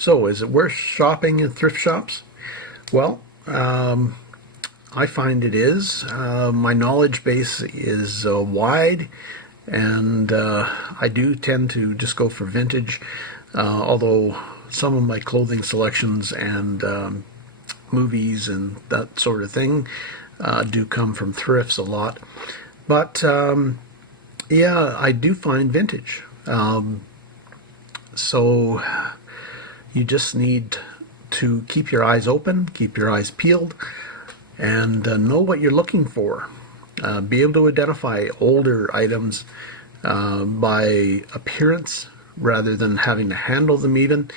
So, is it worth shopping in thrift shops? Well, I find it is. My knowledge base is wide, and I do tend to just go for vintage, although some of my clothing selections and movies and that sort of thing do come from thrifts a lot. But yeah, I do find vintage. So you just need to keep your eyes open, keep your eyes peeled, and know what you're looking for. Be able to identify older items by appearance rather than having to handle them even.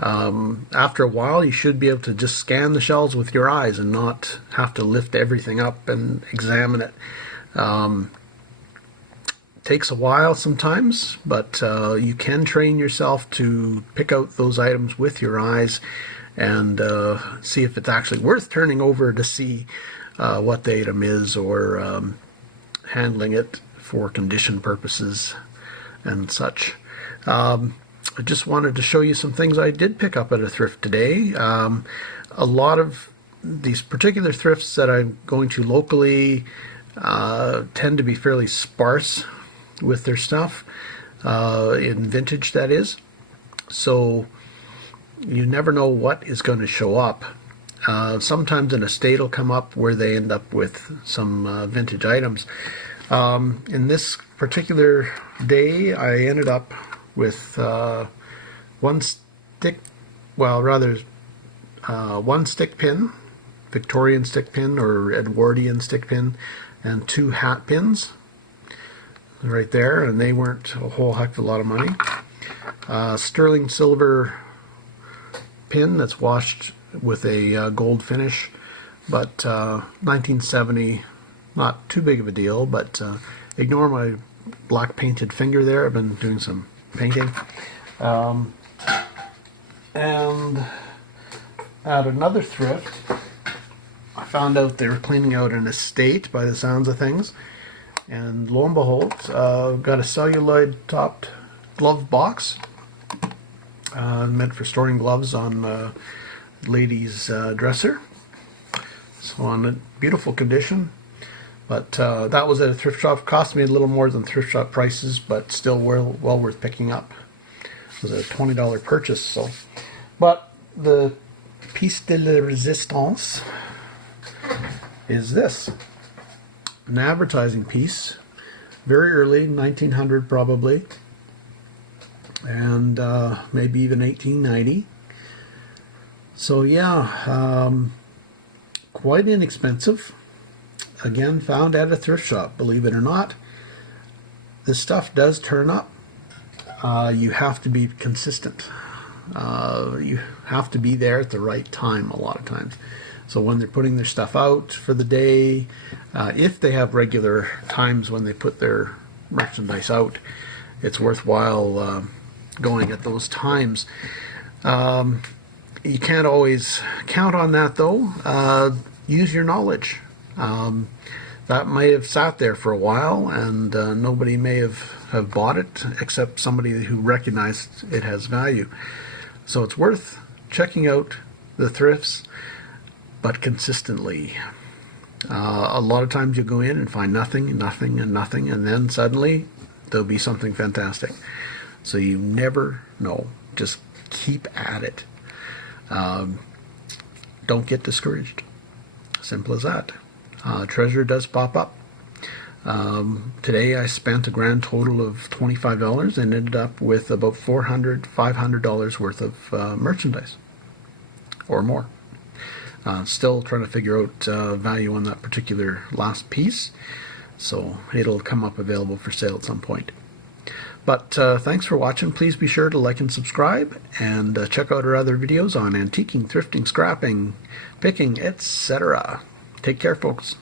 After a while, you should be able to just scan the shelves with your eyes and not have to lift everything up and examine it. Takes a while sometimes, but you can train yourself to pick out those items with your eyes and see if it's actually worth turning over to see what the item is, or handling it for condition purposes and such. I just wanted to show you some things I did pick up at a thrift today. A lot of these particular thrifts that I'm going to locally tend to be fairly sparse with their stuff, in vintage that is. So you never know what is going to show up. Sometimes an estate will come up where they end up with some vintage items. In this particular day, I ended up with one stick pin, Victorian stick pin or Edwardian stick pin, and 2 hat pins right there, and they weren't a whole heck of a lot of money. Sterling silver pin that's washed with a gold finish, but 1970, not too big of a deal, but ignore my black painted finger there. I've been doing some painting. And at another thrift, I found out they were cleaning out an estate by the sounds of things, and lo and behold, got a celluloid topped glove box, meant for storing gloves on lady's dresser. So in a beautiful condition, but that was at a thrift shop. Cost me a little more than thrift shop prices, but still well worth picking up. It was a $20 purchase. So, but the piece de la resistance is this. An advertising piece, very early, 1900 probably, and maybe even 1890. So yeah, quite inexpensive. Again, found at a thrift shop, believe it or not. This stuff does turn up. You have to be consistent. You have to be there at the right time a lot of times. So when they're putting their stuff out for the day, if they have regular times when they put their merchandise out, it's worthwhile going at those times. You can't always count on that though. Use your knowledge. That may have sat there for a while, and nobody may have bought it except somebody who recognized it has value. So it's worth checking out the thrifts, but consistently. A lot of times you go in and find nothing, nothing, and nothing, and then suddenly there'll be something fantastic. So you never know. Just keep at it. Don't get discouraged. Simple as that. Treasure does pop up. Today I spent a grand total of $25 and ended up with about $500 worth of merchandise or more. Still trying to figure out value on that particular last piece, so it'll come up available for sale at some point. But thanks for watching. Please be sure to like and subscribe, and check out our other videos on antiquing, thrifting, scrapping, picking, etc. Take care, folks.